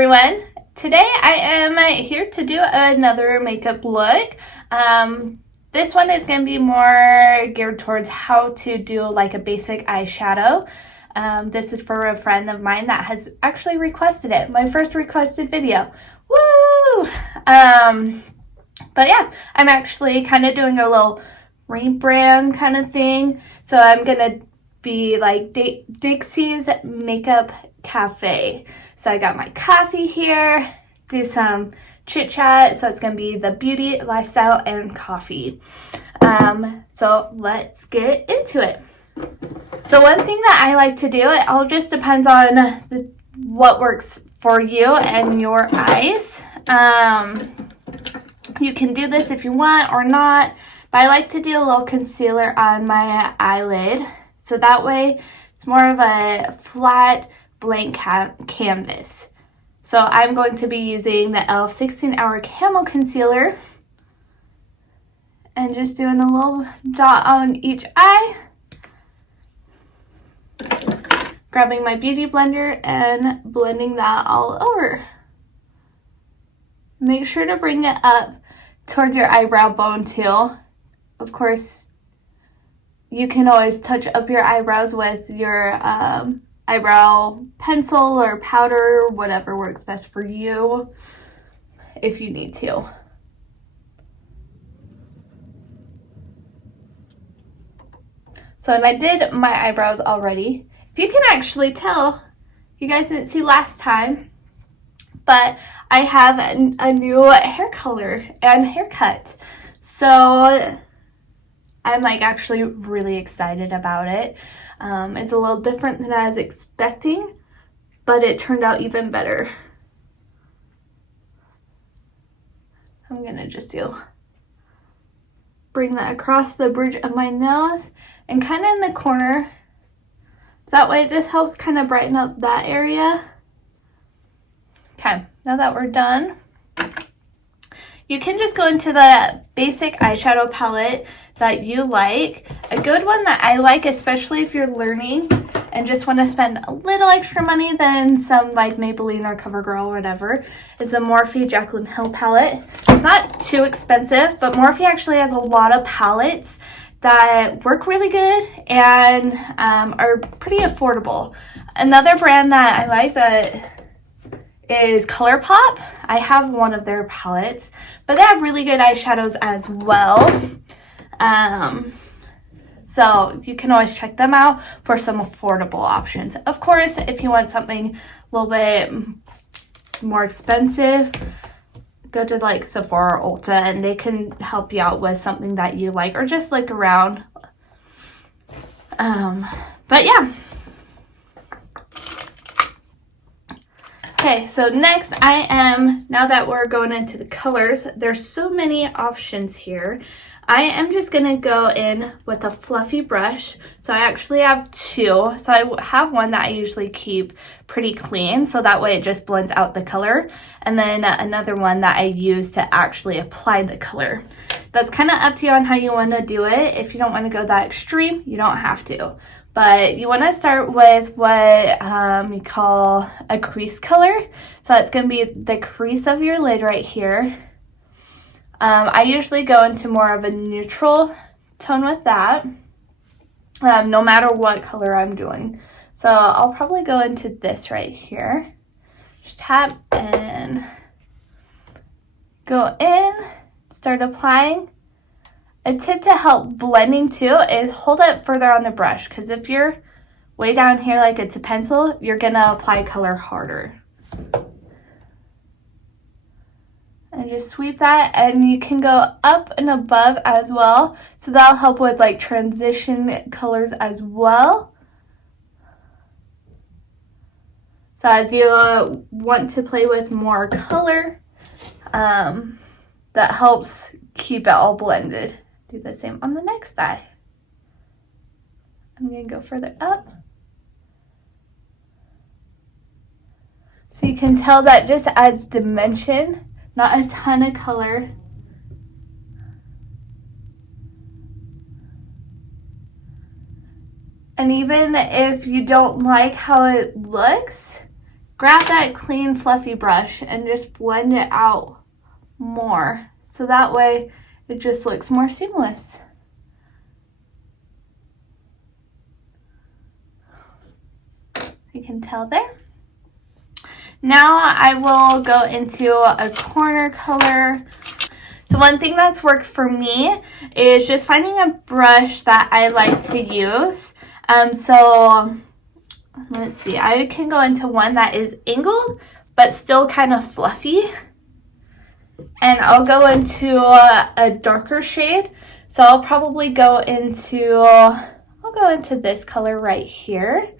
everyone. Today I am here to do another makeup look. This one is going to be more geared towards how to do like a basic eyeshadow. This is for a friend of mine that has actually requested it. My first requested video. Woo! But yeah, I'm actually kind of doing a little rebrand kind of thing. So I'm going to be like Dixie's Makeup Cafe. So I got my coffee here, do some chit chat. So it's going to be the beauty, lifestyle, and coffee. So let's get into it. So one thing that I like to do, it all just depends on what works for you and your eyes. You can do this if you want or not, but I like to do a little concealer on my eyelid. So that way it's more of a flat blank canvas. So I'm going to be using the e.l.f. 16-Hour Camo Concealer and just doing a little dot on each eye. Grabbing my beauty blender and blending that all over. Make sure to bring it up towards your eyebrow bone too. Of course, you can always touch up your eyebrows with your eyebrow pencil or powder, whatever works best for you, if you need to. So, and I did my eyebrows already. If you can actually tell, you guys didn't see last time, but I have a new hair color and haircut. So I'm like actually really excited about it. It's a little different than I was expecting, but it turned out even better. I'm gonna just bring that across the bridge of my nose and kind of in the corner. So that way it just helps kind of brighten up that area. Okay, now that we're done, you can just go into the basic eyeshadow palette that you like. A good one that I like, especially if you're learning and just want to spend a little extra money than some like Maybelline or CoverGirl or whatever, is the Morphe Jaclyn Hill palette. It's not too expensive, but Morphe actually has a lot of palettes that work really good and are pretty affordable. Another brand that I like that is ColourPop. I have one of their palettes, but they have really good eyeshadows as well. So you can always check them out for some affordable options. Of course, if you want something a little bit more expensive, go to like Sephora or Ulta and they can help you out with something that you like, or just look around. But yeah. Okay, so next now that we're going into the colors, there's so many options here. I am just going to go in with a fluffy brush. So I actually have two. So I have one that I usually keep pretty clean, so that way it just blends out the color. And then another one that I use to actually apply the color. That's kind of up to you on how you want to do it. If you don't want to go that extreme, you don't have to. But you want to start with what you call a crease color. So that's going to be the crease of your lid right here. I usually go into more of a neutral tone with that, no matter what color I'm doing. So I'll probably go into this right here. Just tap and go in, start applying. A tip to help blending too is hold it further on the brush, because if you're way down here like it's a pencil, you're gonna apply color harder. And just sweep that, and you can go up and above as well, so that'll help with like transition colors as well. So as you want to play with more color, that helps keep it all blended. Do the same on the next eye. I'm going to go further up. So you can tell that just adds dimension, not a ton of color. And even if you don't like how it looks, grab that clean fluffy brush and just blend it out more. So that way it just looks more seamless. You can tell there. Now I will go into a corner color. So one thing that's worked for me is just finding a brush that I like to use. So let's see, I can go into one that is angled but still kind of fluffy. And I'll go into a darker shade. So I'll probably go into, this color right here.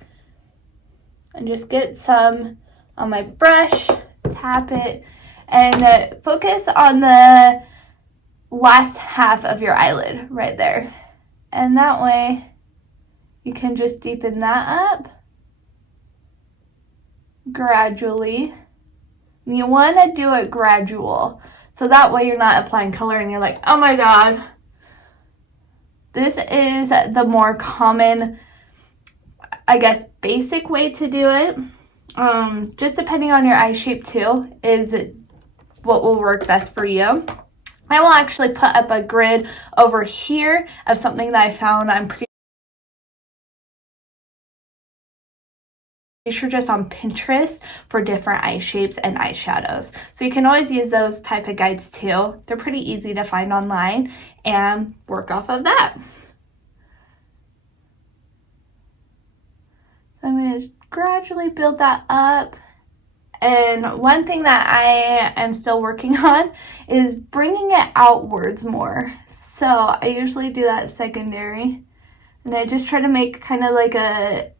And just get some on my brush, tap it, and focus on the last half of your eyelid right there. And that way you can just deepen that up gradually. You want to do it gradual, so that way you're not applying color and you're like, oh my god. This is the more common, I guess, basic way to do it. Just depending on your eye shape too, is what will work best for you. I will actually put up a grid over here of something that I found. I'm pretty sure just on Pinterest for different eye shapes and eyeshadows. So you can always use those type of guides too. They're pretty easy to find online and work off of that. So I'm going to gradually build that up. And one thing that I am still working on is bringing it outwards more. So I usually do that secondary. And I just try to make kind of like a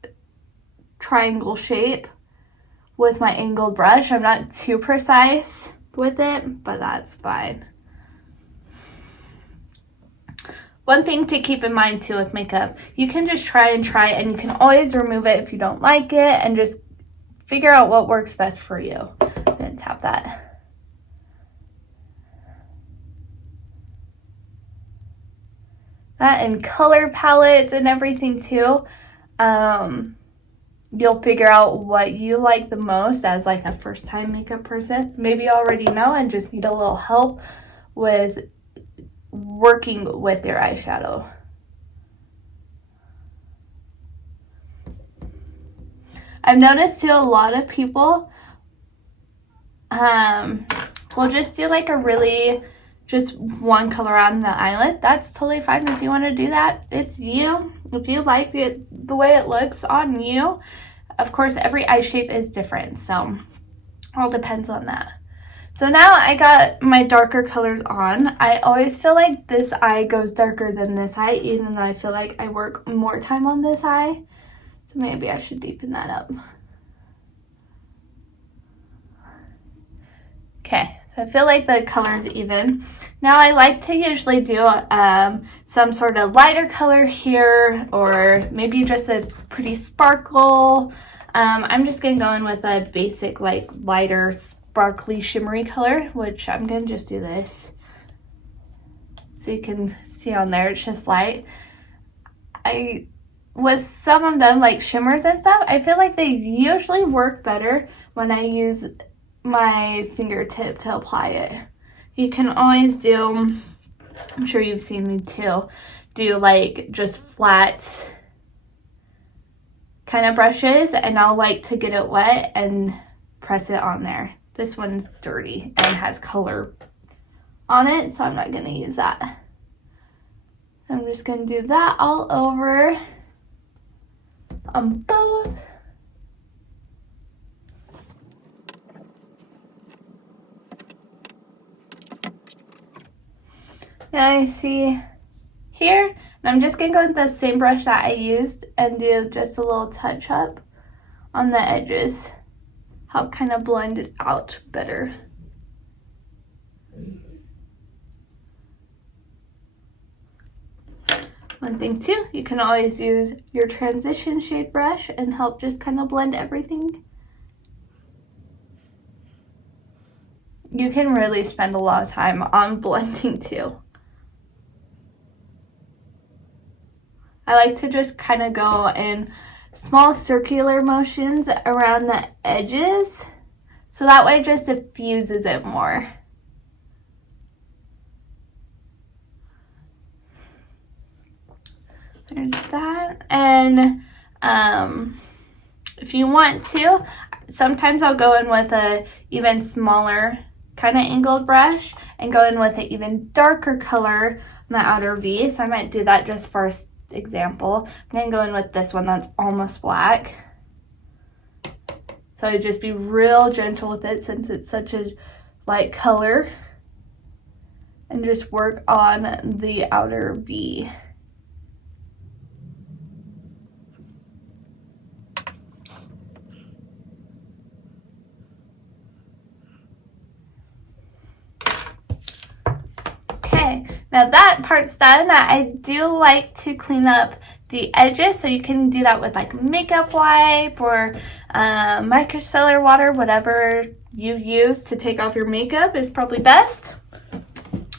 triangle shape with my angled brush. I'm not too precise with it, but that's fine. One thing to keep in mind too with makeup, you can just try and you can always remove it if you don't like it and just figure out what works best for you. I'm gonna tap that. That and color palettes and everything too. You'll figure out what you like the most as like a first time makeup person. Maybe you already know and just need a little help with working with your eyeshadow. I've noticed too, a lot of people will just do like a really just one color on the eyelid. That's totally fine if you want to do that. It's you. If you like it the way it looks on you. Of course, every eye shape is different, so all depends on that. So now I got my darker colors on. I always feel like this eye goes darker than this eye, even though I feel like I work more time on this eye. So maybe I should deepen that up. Okay, so I feel like the color is even. Now I like to usually do some sort of lighter color here, or maybe just a pretty sparkle. I'm just gonna go in with a basic like lighter sparkly shimmery color, which I'm gonna just do this. So you can see on there, it's just light. With some of them like shimmers and stuff, I feel like they usually work better when I use my fingertip to apply it. You can always do, I'm sure you've seen me too, do like just flat kind of brushes, and I'll like to get it wet and press it on there. This one's dirty and has color on it, so I'm not gonna use that. I'm just gonna do that all over on both. Now I see here, and I'm just gonna go with the same brush that I used and do just a little touch up on the edges. Help kind of blend it out better. One thing too, you can always use your transition shade brush and help just kind of blend everything. You can really spend a lot of time on blending too. I like to just kind of go in small circular motions around the edges, so that way it just diffuses it more. There's that. And if you want to, sometimes I'll go in with a even smaller kind of angled brush and go in with an even darker color on the outer V. So I might do that just for example. I'm going to go in with this one that's almost black. So I'd just be real gentle with it since it's such a light color. And just work on the outer V. Now that part's done. I do like to clean up the edges, so you can do that with like makeup wipe or micellar water, whatever you use to take off your makeup is probably best.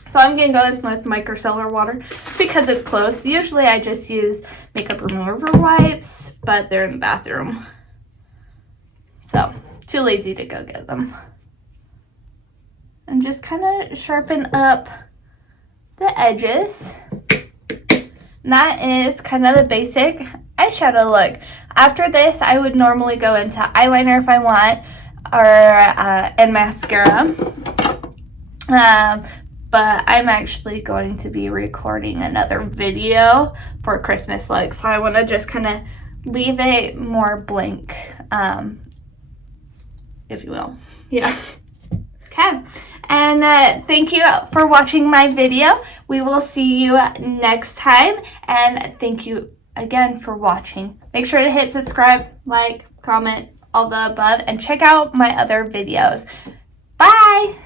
So I'm going to go in with micellar water because it's close. Usually I just use makeup remover wipes, but they're in the bathroom. So too lazy to go get them. And just kind of sharpen up the edges. And that is kind of the basic eyeshadow look. After this, I would normally go into eyeliner if I want, or and mascara. But I'm actually going to be recording another video for Christmas look, so I want to just kind of leave it more blank, if you will. Yeah. Okay. And thank you for watching my video. We will see you next time. And thank you again for watching. Make sure to hit subscribe, like, comment, all the above, and check out my other videos. Bye!